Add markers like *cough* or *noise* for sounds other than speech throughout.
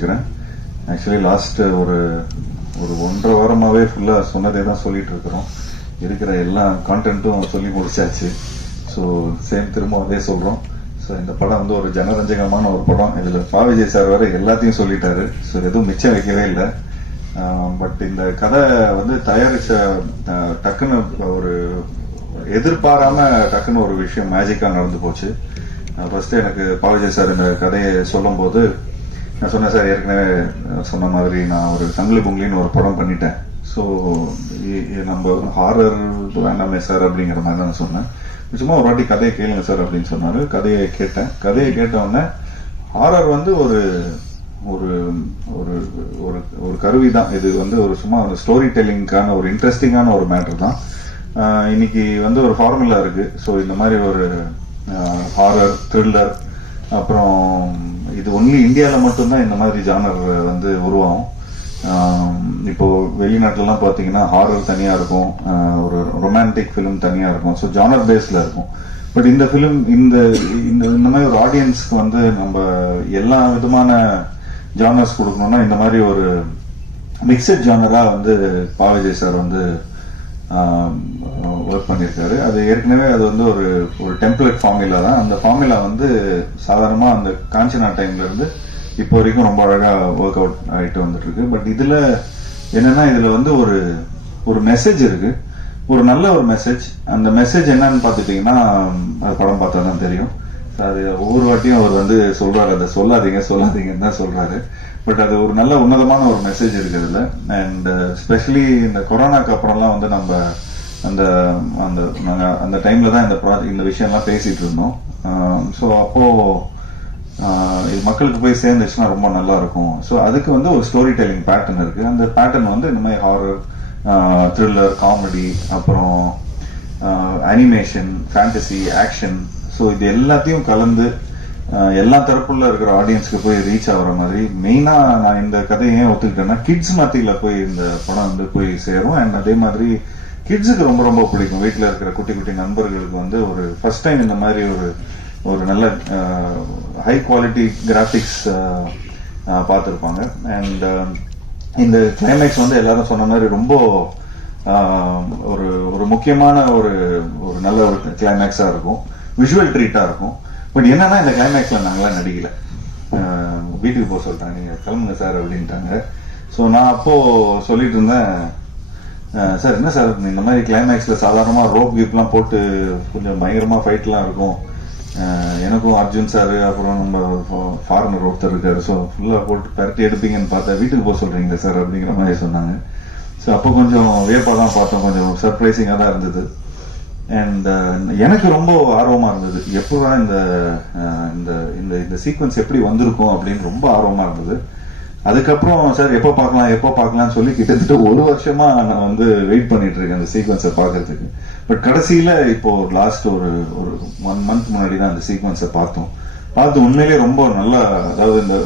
வச்சுக்கிறேன் actually last ஒரு ஒரு ஒன்றரை வாரமாகவே ஃபுல்லாக சொன்னதே தான் சொல்லிட்டு இருக்கிறோம். இருக்கிற எல்லா கான்டென்ட்டும் சொல்லி முடிச்சாச்சு. ஸோ சேம் திரும்ப அதே சொல்கிறோம் ஸோ இந்த படம் வந்து ஒரு ஜனரஞ்சகமான ஒரு படம். இதில் பாவிஜய் சார் வேற எல்லாத்தையும் சொல்லிட்டாரு. ஸோ எதுவும் மிச்சம் வைக்கவே இல்லை. பட் இந்த கதை வந்து தயாரிச்ச டக்குன்னு ஒரு எதிர்பாராம டக்குன்னு ஒரு விஷயம் மேஜிக்காக நடந்து போச்சு. ஃபர்ஸ்ட் எனக்கு பாவிஜய் சார் இந்த கதையை சொல்லும்போது நான் சொன்னேன் சார் ஏற்கனவே சொன்ன மாதிரி நான் ஒரு தங்கிலி பொங்கலின்னு ஒரு படம் பண்ணிட்டேன். ஸோ நம்ம ஹாரர் வேண்டாமே சார் அப்படிங்கிற மாதிரி தான் சொன்னேன். சும்மா ஒரு வாட்டி கதையை கேளுங்க சார் அப்படின்னு சொன்னாரு. கதையை கேட்டேன். கதையை கேட்டவுடனே ஹாரர் வந்து ஒரு ஒரு ஒரு ஒரு ஒரு கருவி தான். இது வந்து ஒரு சும்மா ஒரு ஸ்டோரி டெல்லிங்கான ஒரு இன்ட்ரெஸ்டிங்கான ஒரு மேட்டர் தான். இன்னைக்கு வந்து ஒரு ஃபார்முலா இருக்கு. ஸோ இந்த மாதிரி ஒரு ஹாரர் த்ரில்லர் அப்புறம் இது ஒன்லி இந்தியாவில் மட்டும்தான் இந்த மாதிரி ஜானர் வந்து உருவாகும். இப்போ வெளிநாட்டிலலாம் பார்த்தீங்கன்னா ஹாரர் தனியாக இருக்கும். ஒரு ரொமான்டிக் ஃபிலிம் தனியாக இருக்கும். ஸோ ஜானர் பேஸில் இருக்கும். பட் இந்த ஃபிலிம் இந்த இந்த இந்த மாதிரி ஒரு ஆடியன்ஸ்க்கு வந்து நம்ம எல்லா விதமான ஜானர்ஸ் கொடுக்கணும்னா இந்த மாதிரி ஒரு மிக்சட் ஜானராக வந்து பாவிஜய் சார் வந்து ஒர்க் பண்ணியிருக்காரு. அது ஏற்கனவே அது வந்து ஒரு ஒரு டெம்ப்ளேட் ஃபார்முலா தான். அந்த ஃபார்முலா வந்து சாதாரணமாக அந்த காஞ்சனா டைம்ல இருந்து இப்போ வரைக்கும் ரொம்ப அழகாக ஒர்க் அவுட் ஆகிட்டு வந்துட்டுருக்கு. பட் இதில் என்னென்னா இதில் வந்து ஒரு ஒரு மெசேஜ் இருக்கு. ஒரு நல்ல ஒரு மெசேஜ் அந்த மெசேஜ் என்னன்னு பார்த்துட்டிங்கன்னா அது படம் பார்த்தா தான் தெரியும். அது ஒவ்வொரு வாட்டியும் அவர் வந்து சொல்கிறாரு அதை சொல்லாதீங்க சொல்லாதீங்கன்னு தான் சொல்கிறாரு பட் அது ஒரு நல்ல உன்னதமான ஒரு மெசேஜ் இருக்கு அதுல. அண்ட் ஸ்பெஷலி uh, இந்த கொரோனாக்கு அப்புறம்லாம் வந்து நம்ம அந்த அந்த நாங்கள் அந்த டைம்ல தான் இந்த ப்ராஜெக்ட் இந்த விஷயம்லாம் பேசிட்டு இருந்தோம். ஸோ அப்போ இது மக்களுக்கு போய் சேர்ந்துச்சுன்னா ரொம்ப நல்லா இருக்கும் ஸோ அதுக்கு வந்து ஒரு ஸ்டோரி டெல்லிங் பேட்டர்ன் இருக்கு. அந்த பேட்டர்ன் வந்து இந்த மாதிரி ஹாரர் த்ரில்லர் காமெடி அப்புறம் அனிமேஷன் ஃபேண்டசி ஆக்ஷன் ஸோ இது எல்லாத்தையும் கலந்து எல்லா தரப்புல இருக்கிற ஆடியன்ஸ்க்கு போய் ரீச் ஆகுற மாதிரி. மெயினாக நான் இந்த கதையை ஏன் ஒத்துக்கிட்டேன்னா கிட்ஸ் மத்தியில் போய் இந்த படம் வந்து போய் சேரும். அண்ட் அதே மாதிரி கிட்ஸுக்கு ரொம்ப ரொம்ப பிடிக்கும். வீட்டில் இருக்கிற குட்டி குட்டி நண்பர்களுக்கு வந்து ஒரு ஃபர்ஸ்ட் டைம் இந்த மாதிரி ஒரு ஒரு நல்ல ஹை குவாலிட்டி கிராஃபிக்ஸ் பார்த்துருப்பாங்க. அண்ட் இந்த கிளைமேக்ஸ் வந்து எல்லாரும் சொன்ன மாதிரி ரொம்ப ஒரு ஒரு முக்கியமான ஒரு ஒரு நல்ல ஒரு கிளைமேக்ஸாக இருக்கும். விஷுவல் ட்ரீட்டாக இருக்கும். பட் என்னன்னா இந்த கிளைமேக்ஸில் நாங்களாம் நடிக்கல. வீட்டுக்கு போக சொல்லிட்டாங்க நீங்கள் கிளம்புங்க சார் அப்படின்ட்டாங்க. ஸோ நான் அப்போது சொல்லிட்டு இருந்தேன் சார் என்ன சார் இந்த மாதிரி கிளைமேக்ஸ்ல சாதாரணமா ரோப் கிப்லாம் போட்டு கொஞ்சம் பயங்கரமா ஃபைட்லாம் இருக்கும். எனக்கும் அர்ஜுன் சார் அப்புறம் நம்ம ஃபாரினர் ஒருத்தர் இருக்காரு. ஸோ ஃபுல்லா போட்டு பரட்டி எடுப்பீங்கன்னு பார்த்தா வீட்டுக்கு போக சொல்றீங்க சார் அப்படிங்கிற மாதிரி சொன்னாங்க. ஸோ அப்போ கொஞ்சம் வேப்பாக தான் பார்த்தோம். கொஞ்சம் சர்ப்ரைசிங்காக தான் இருந்தது. அண்ட் எனக்கு ரொம்ப ஆர்வமாக இருந்தது. எப்படா இந்த இந்த இந்த இந்த சீக்வன்ஸ் எப்படி வந்திருக்கும் அப்படின்னு ரொம்ப ஆர்வமாக இருந்தது. அதுக்கப்புறம் சார் எப்போ பார்க்கலாம் எப்போ பார்க்கலாம்னு சொல்லி கிட்டத்தட்ட ஒரு வருஷமா நான் வந்து வெயிட் பண்ணிட்டு இருக்கேன் அந்த சீக்வன்ஸை பார்க்கறதுக்கு. பட் கடைசியில இப்போ லாஸ்ட் ஒரு ஒரு ஒன் மந்த் முன்னாடி தான் அந்த சீக்வன்ஸை பார்த்தோம். பார்த்து உண்மையிலேயே ரொம்ப நல்லா அதாவது இந்த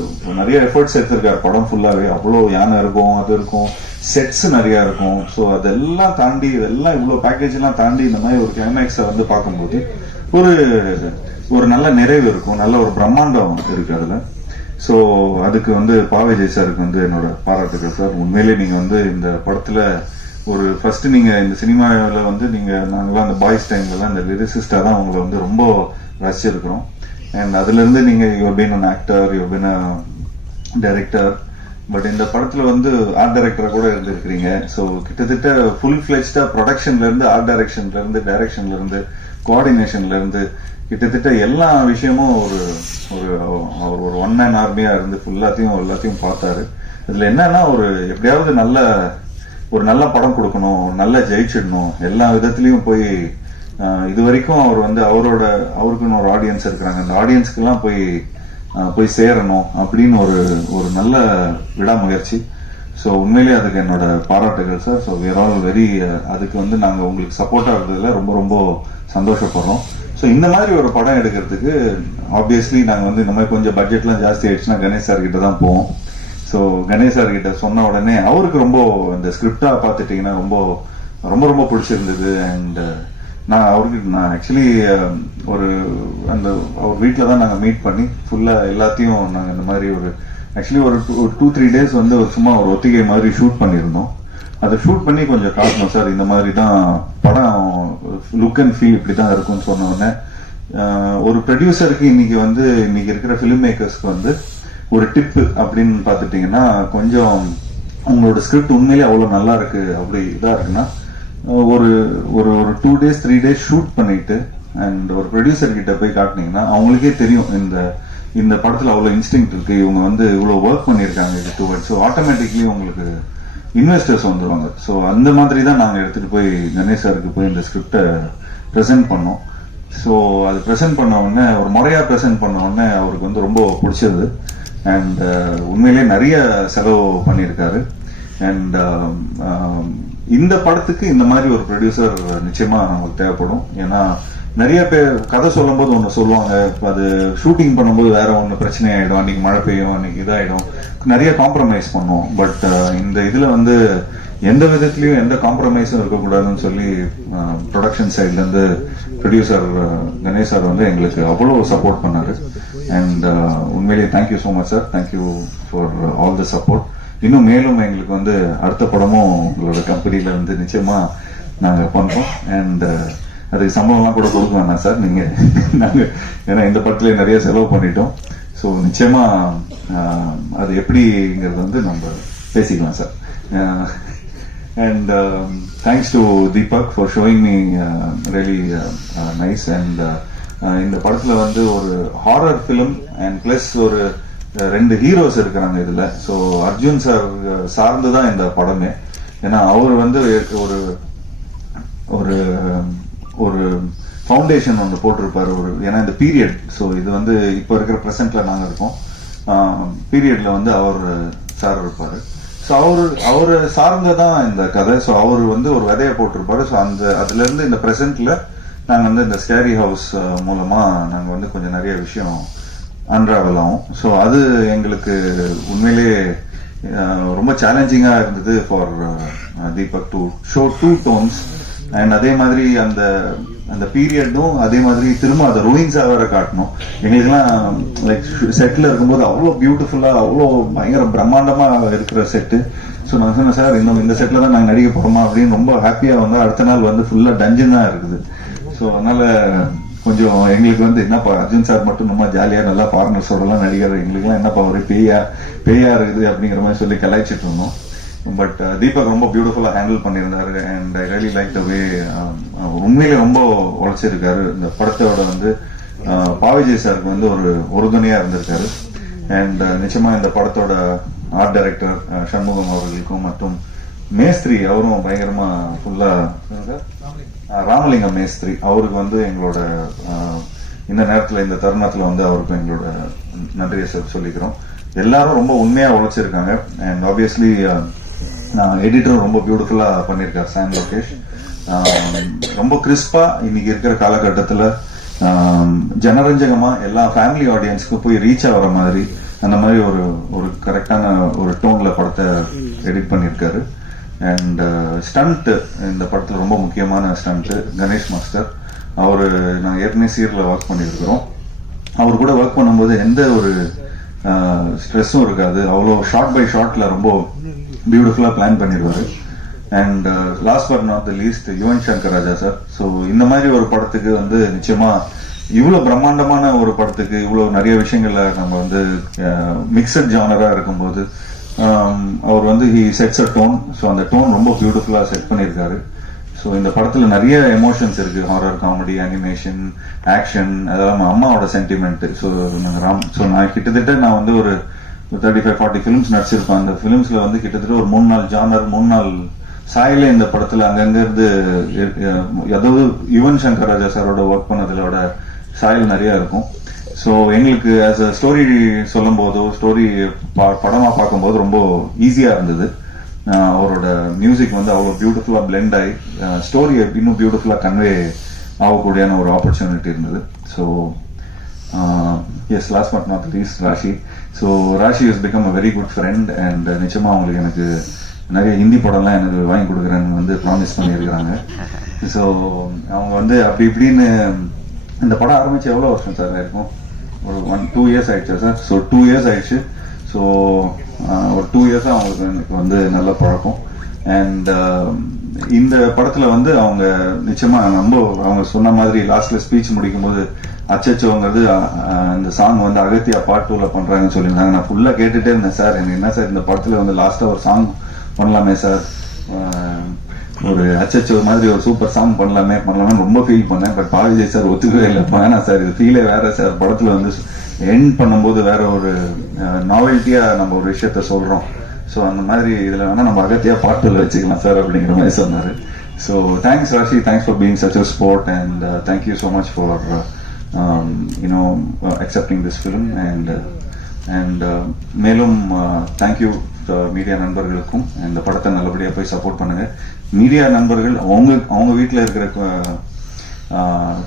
நிறைய எஃபர்ட்ஸ் எடுத்திருக்காரு. படம் ஃபுல்லாகவே அவ்வளோ யானை இருக்கும் அது இருக்கும் செட்ஸ் நிறைய இருக்கும். ஸோ அதெல்லாம் தாண்டி இதெல்லாம் இவ்வளோ பேக்கேஜ்லாம் தாண்டி இந்த மாதிரி ஒரு கிளைமேக்ஸை வந்து பார்க்கும்போது ஒரு ஒரு நல்ல நிறைவு இருக்கும். நல்ல ஒரு பிரம்மாண்டம் இருக்கு அதில். ஸோ அதுக்கு வந்து பாவேஜய் சாருக்கு வந்து என்னோட பாராட்டுகள் சார். உண்மையிலேயே நீங்கள் வந்து இந்த படத்தில் ஒரு ஃபர்ஸ்ட் நீங்கள் இந்த சினிமாவில் வந்து நீங்கள் நாங்களாம் அந்த பாய்ஸ் டைம்லலாம் இந்த லிரிசிஸ்டாக தான் உங்களை வந்து ரொம்ப ரசிச்சிருக்கிறோம். அண்ட் அதுலேருந்து நீங்கள் நீங்க your been an actor your been a director but இந்த படத்துல வந்து ஆர்ட் டைரக்டரா கூட இருந்திருக்கிறீங்க. ஸோ கிட்டத்தட்ட ஃபுல் ஃபிளெஜ்டா ப்ரொடக்ஷன்ல இருந்து ஆர்ட் டைரக்ஷன்ல இருந்து டைரக்ஷன்ல இருந்து கோஆர்டினேஷன்ல இருந்து கிட்டத்தட்ட எல்லா விஷயமும் ஒரு ஒரு அவர் ஒரு ஒன் மேன் ஆர்மியா இருந்து ஃபுல்லாத்தையும் எல்லாத்தையும் பார்த்தாரு. இதுல என்னன்னா ஒரு எப்படியாவது நல்ல ஒரு நல்ல படம் கொடுக்கணும் நல்ல ஜெயிச்சிடணும். எல்லா விதத்துலயும் போய் இது வரைக்கும் அவர் வந்து அவரோட அவருக்குன்னு ஒரு ஆடியன்ஸ் இருக்கிறாங்க. அந்த ஆடியன்ஸ்க்கெல்லாம் போய் போய் சேரணும் அப்படின்னு ஒரு ஒரு நல்ல விடாமுயற்சி. ஸோ உண்மையிலேயே அதுக்கு என்னோட பாராட்டுகள் sir so we're all very அதுக்கு வந்து நாங்கள் உங்களுக்கு சப்போர்ட்டாக இருந்ததில் ரொம்ப ரொம்ப சந்தோஷப்படுறோம். ஸோ இந்த மாதிரி ஒரு படம் எடுக்கிறதுக்கு ஆப்வியஸ்லி நாங்கள் வந்து இந்த மாதிரி கொஞ்சம் பட்ஜெட்லாம் ஜாஸ்தி ஆயிடுச்சுன்னா கணேஷ் சார் கிட்ட தான் போவோம். ஸோ கணேஷ் சார் கிட்ட சொன்ன உடனே அவருக்கு ரொம்ப இந்த ஸ்கிரிப்டா பார்த்துட்டீங்கன்னா ரொம்ப ரொம்ப ரொம்ப பிடிச்சிருந்தது. அண்ட் நான் அவருக்கு நான் ஆக்சுவலி um, ஒரு அந்த அவர் வீட்டில் தான் நாங்கள் மீட் பண்ணி ஃபுல்லாக எல்லாத்தையும் நாங்கள் இந்த மாதிரி ஒரு ஆக்சுவலி ஒரு ஒரு டூ த்ரீ டேஸ் வந்து ஒரு சும்மா ஒரு ஒத்திகை மாதிரி ஷூட் பண்ணியிருந்தோம். அதை ஷூட் பண்ணி கொஞ்சம் காட்டணும் சார் இந்த மாதிரி தான் படம் லுக் அண்ட் ஃபீல் இப்படி தான் இருக்கும்னு சொன்ன உடனே ஒரு ப்ரொடியூசருக்கு இன்னைக்கு வந்து இன்னைக்கு இருக்கிற ஃபிலிம் மேக்கர்ஸ்க்கு வந்து ஒரு டிப்பு அப்படின்னு பார்த்துட்டிங்கன்னா கொஞ்சம் உங்களோட ஸ்கிரிப்ட் உண்மையிலே அவ்வளோ நல்லா இருக்கு அப்படி இதாக இருக்குன்னா ஒரு ஒரு ஒரு two days three days shoot பண்ணிட்டு அண்ட் ஒரு ப்ரொடியூசர் கிட்ட போய் காட்டினீங்கன்னா அவங்களுக்கே தெரியும் இந்த இந்த படத்துல அவ்வளோ இன்ஸ்டிங் இருக்கு இவங்க வந்து இவ்வளோ ஒர்க் பண்ணியிருக்காங்க இது டூ ஸோ ஆட்டோமேட்டிக்லி உங்களுக்கு இன்வெஸ்டர்ஸ் வந்துருவாங்க. ஸோ அந்த மாதிரி தான் நாங்கள் எடுத்துகிட்டு போய் கணேஷ் சாருக்கு போய் இந்த ஸ்கிரிப்டை ப்ரெசென்ட் பண்ணோம். ஸோ அது ப்ரெசென்ட் பண்ண உடனே ஒரு முறையாக ப்ரெசென்ட் பண்ண உடனே அவருக்கு வந்து ரொம்ப பிடிச்சது. அண்ட் uh, உண்மையிலேயே நிறைய செலவு பண்ணியிருக்காரு. அண்ட் um, um, இந்த படத்துக்கு இந்த மாதிரி ஒரு ப்ரொடியூசர் நிச்சயமாக நமக்கு தேவைப்படும். ஏன்னா நிறைய பேர் கதை சொல்லும்போது ஒன்று சொல்லுவாங்க. அது ஷூட்டிங் பண்ணும்போது வேற ஒன்று பிரச்சனை ஆயிடும். அன்னைக்கு மழை பெய்யும் அன்னைக்கு இதாயிடும். நிறைய காம்ப்ரமைஸ் பண்ணுவோம். பட் uh, இந்த இதுல வந்து எந்த விதத்துலயும் எந்த காம்ப்ரமைஸும் இருக்கக்கூடாதுன்னு சொல்லி uh, ப்ரொடக்ஷன் சைட்ல இருந்து ப்ரொடியூசர் uh, கணேஷ் சார் வந்து எங்களுக்கு அவ்வளோ சப்போர்ட் பண்ணாரு. அண்ட் உண்மையிலேயே thank you so much sir thank you for all the support இன்னும் மேலும் எங்களுக்கு வந்து அடுத்த படமும் உங்களோட கம்பெனில வந்து நிச்சயமா நாங்கள் பண்ணுறோம் அண்ட் அதுக்கு சம்பளம்லாம் கூட கொடுக்க வேணாம் சார்? நீங்கள் *laughs* நாங்கள் ஏன்னா இந்த படத்துல நிறைய செலவு பண்ணிட்டோம். ஸோ நிச்சயமா அது எப்படிங்கிறது வந்து நம்ம பேசிக்கலாம் sir. And thanks to Deepak for showing me really nice and இந்த படத்தில் வந்து ஒரு ஹாரர் ஃபிலிம் அண்ட் ப்ளஸ் ஒரு ரெண்டு ஹீரோஸ் இருக்கிறாங்க இதில். ஸோ அர்ஜுன் சார் சார்ந்து தான் இந்த படமே. ஏன்னா அவர் வந்து ஒரு ஒரு ஒரு ஃபவுண்டேஷன் ஒன்று போட்டிருப்பார் ஒரு ஏன்னா இந்த பீரியட் ஸோ இது வந்து இப்போ இருக்கிற ப்ரெசென்ட்ல நாங்கள் இருக்கோம். பீரியட்ல வந்து அவர் சார் இருப்பாரு. ஸோ அவர் அவர் சார்ந்ததான் இந்த கதை. ஸோ அவர் வந்து ஒரு விதையை போட்டிருப்பாரு. ஸோ அந்த அதுல இருந்து இந்த ப்ரெசென்ட்ல நாங்கள் வந்து இந்த ஸ்கேரி ஹவுஸ் மூலமா நாங்கள் வந்து கொஞ்சம் நிறைய விஷயம் அன்ராவல் ஆகும். ஸோ அது எங்களுக்கு உண்மையிலேயே ரொம்ப சேலஞ்சிங்காக இருந்தது for Deepak to show two tones and அதே மாதிரி அந்த அந்த பீரியடும் அதே மாதிரி திரும்ப அதை ருயின்ஸாக வேற காட்டணும். எங்களுக்குலாம் லைக் செட்டில் இருக்கும்போது அவ்வளோ பியூட்டிஃபுல்லாக அவ்வளோ பயங்கர பிரம்மாண்டமாக இருக்கிற செட்டு ஸோ நான் சொன்னேன் சார் இன்னும் இந்த செட்டில் தான் நாங்கள் நடிக்க போகிறோமா அப்படின்னு ரொம்ப ஹாப்பியாக வந்து அடுத்த நாள் வந்து ஃபுல்லாக டஞ்சன் தான் இருக்குது. ஸோ அதனால் கொஞ்சம் எங்களுக்கு வந்து என்னப்பா அர்ஜுன் சார் மட்டும் நம்ம ஜாலியாக நல்லா ஃபாரினர்ஸோடலாம் நடிகர் எங்களுக்குலாம் என்னப்பா ஒரு பேயா பேயா இருக்குது அப்படிங்கிற மாதிரி சொல்லி கலாய்ச்சிட்டு இருந்தோம். பட் தீபக் uh, ரொம்ப பியூட்டிஃபுல்லா ஹேண்டில் பண்ணியிருந்தாரு. And I really like the way உண்மையிலே ரொம்ப உழைச்சிருக்காரு. இந்த படத்தோட வந்து uh, பாவிஜய் சாருக்கு வந்து ஒரு உறுதுணையா இருந்திருக்காரு. அண்ட் uh, நிச்சயமா இந்த படத்தோட ஆர்ட் டைரக்டர் சண்முகம் அவர்களுக்கும் மற்றும் மேஸ்திரி அவரும் பயங்கரமா ஃபுல்லா ராமலிங்கம் மேஸ்திரி அவருக்கு வந்து எங்களோட இந்த நேரத்துல இந்த தருணத்துல வந்து அவருக்கு எங்களோட நன்றியை சொல்லிக்கிறோம். எல்லாரும் ரொம்ப உண்மையா உழைச்சிருக்காங்க. அண்ட் ஆப்வியஸ்லி எடிட்டரும் ரொம்ப பியூட்டிஃபுல்லா பண்ணியிருக்காரு சாம் லோகேஷ். ரொம்ப கிறிஸ்பா இன்னைக்கு இருக்கிற காலகட்டத்துல ஜனரஞ்சகமாக ஜனரஞ்சகமா எல்லா ஃபேமிலி ஆடியன்ஸ்க்கு போய் ரீச் ஆகிற மாதிரி அந்த மாதிரி ஒரு ஒரு கரெக்டான ஒரு டோன்ல படத்தை எடிட் பண்ணியிருக்காரு. அண்ட் ஸ்டண்ட் இந்த படத்துல ரொம்ப முக்கியமான ஸ்டண்ட் கணேஷ் மாஸ்டர். அவரு நான் ஏற்கனவே சீரில் ஒர்க் பண்ணியிருக்கிறோம். அவர் கூட ஒர்க் பண்ணும்போது எந்த ஒரு ஸ்ட்ரெஸ்ஸும் இருக்காது. அவ்வளோ ஷார்ட் பை ஷார்ட்ல ரொம்ப பியூட்டிஃபுல்லா பிளான் பண்ணிடுவாரு and last but not the least Yuvan Shankar Raja sir so இந்த மாதிரி ஒரு படத்துக்கு வந்து நிச்சயமா இவ்வளோ பிரம்மாண்டமான ஒரு படத்துக்கு இவ்வளோ நிறைய விஷயங்களை நம்ம வந்து மிக்சட் ஜானரா இருக்கும்போது அவர் வந்து he sets a tone so அந்த டோன் ரொம்ப பியூட்டிஃபுல்லா செட் பண்ணியிருக்காரு ஸோ இந்த படத்துல நிறைய எமோஷன்ஸ் இருக்கு. ஹாரர் காமெடி அனிமேஷன் ஆக்ஷன் அதெல்லாம் அம்மாவோட சென்டிமெண்ட் ஸோ நாங்கள் ராம் ஸோ நான் கிட்டத்தட்ட நான் வந்து ஒரு தேர்ட்டி ஃபைவ் ஃபார்ட்டி ஃபிலிம்ஸ் நடிச்சிருப்பேன். அந்த ஃபிலிம்ஸ்ல வந்து கிட்டத்தட்ட ஒரு மூணு நாள் ஜானர் மூணு நாள் சாயில இந்த படத்துல அங்கங்க இருந்து இரு- அதாவது யுவன் சங்கர் ராஜா சாரோட ஒர்க் பண்ணதுலோட சாயல் நிறைய இருக்கும். ஸோ எங்களுக்கு ஆஸ் அ ஸ்டோரி சொல்லும் போதோ ஸ்டோரி படமா பார்க்கும்போது ரொம்ப ஈஸியா இருந்தது. அவரோட மியூசிக் வந்து அவ்வளோ பியூட்டிஃபுல்லாக பிளெண்ட் ஆகி ஸ்டோரியை இன்னும் பியூட்டிஃபுல்லாக கன்வே ஆகக்கூடியான ஒரு ஆப்பர்ச்சுனிட்டி இருந்தது. So yes last but not least Rashi so Rashi is become a very good friend and நிச்சயமாக அவங்களுக்கு எனக்கு நிறைய ஹிந்தி படம்லாம் எனக்கு வாங்கி கொடுக்குறேன்னு வந்து ப்ராமிஸ் பண்ணியிருக்கிறாங்க. ஸோ அவங்க வந்து அப்படி இப்படின்னு இந்த படம் ஆரம்பித்து எவ்வளோ வருஷம் சார் இருக்கும் ஒரு ஒன் டூ இயர்ஸ் ஆயிடுச்சா சார்? ஸோ டூ இயர்ஸ் ஆயிடுச்சு. ஸோ ஒரு டூ இயர்ஸாக அவங்களுக்கு எனக்கு வந்து நல்ல பழக்கம். அண்ட் இந்த படத்துல வந்து அவங்க நிச்சயமா ரொம்ப அவங்க சொன்ன மாதிரி லாஸ்ட்ல ஸ்பீச் முடிக்கும்போது அச்சச்சோங்கிறது இந்த சாங் வந்து அகத்தியா பார்ட் டூவில் பண்றாங்கன்னு சொல்லியிருந்தாங்க. நான் ஃபுல்லா கேட்டுட்டே இருந்தேன் சார். எனக்கு என்ன சார் இந்த படத்துல வந்து லாஸ்டா ஒரு சாங் பண்ணலாமே சார்? ஒரு அச்சச்சோ மாதிரி ஒரு சூப்பர் சாங் பண்ணலாமே பண்ணலாமே ரொம்ப ஃபீல் பண்ணேன். பட் பாவிஜய் சார் ஒத்துக்கவே இல்லை. வேணாம் சார் இது ஃபீலே வேற சார். படத்துல வந்து என் பண்ணும்போது வேற ஒரு நாவல்ட்டியா நம்ம ஒரு விஷயத்த சொல்றோம். ஸோ அந்த மாதிரி இதுல வேணா நம்ம அகத்தியா பாட்டுல வச்சுக்கலாம் சார் அப்படிங்கிற மாதிரி சொன்னாரு. So thanks Rashi thanks for being such a sport and thank you so much for you know accepting this film and and மேலும் uh, தேங்க்யூ மீடியா uh, நண்பர்களுக்கும். இந்த படத்தை நல்லபடியாக போய் சப்போர்ட் பண்ணுங்க. மீடியா நண்பர்கள் அவங்க அவங்க வீட்டில் இருக்கிற uh,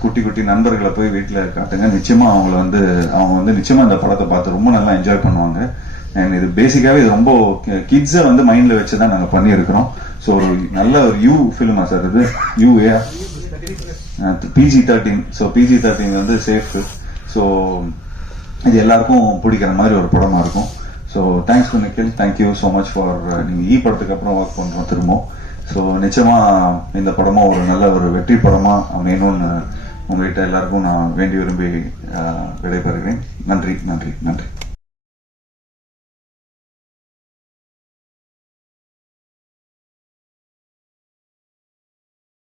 குட்டி குட்டி நண்பர்களை போய் வீட்டில் காட்டுங்க. நிச்சயமா அவங்கள வந்து அவங்க வந்து நிச்சயமா இந்த படத்தை பார்த்து ரொம்ப நல்லா என்ஜாய் பண்ணுவாங்க. அண்ட் இது பேசிக்காவே இது ரொம்ப கிட்ஸை வந்து மைண்ட்ல வச்சு தான் நாங்கள் பண்ணியிருக்கிறோம். ஸோ ஒரு நல்ல ஒரு யூ ஃபிலிமா சார் இது. U A PG thirteen so PG thirteen வந்து சேஃப் ஸோ இது எல்லாருக்கும் பிடிக்கிற மாதிரி ஒரு படமா இருக்கும். So thanks to Nikhil thank you so much for நீங்கள் ஈ படத்துக்கு அப்புறம் ஒர்க் பண்ணுறோம் திரும்பவும். ஸோ நிச்சயமா இந்த படமாக ஒரு நல்ல ஒரு வெற்றி படமா அமையணும்னு உங்ககிட்ட எல்லாருக்கும் நான் வேண்டி விரும்பி விடைபெறுகிறேன். நன்றி நன்றி நன்றி.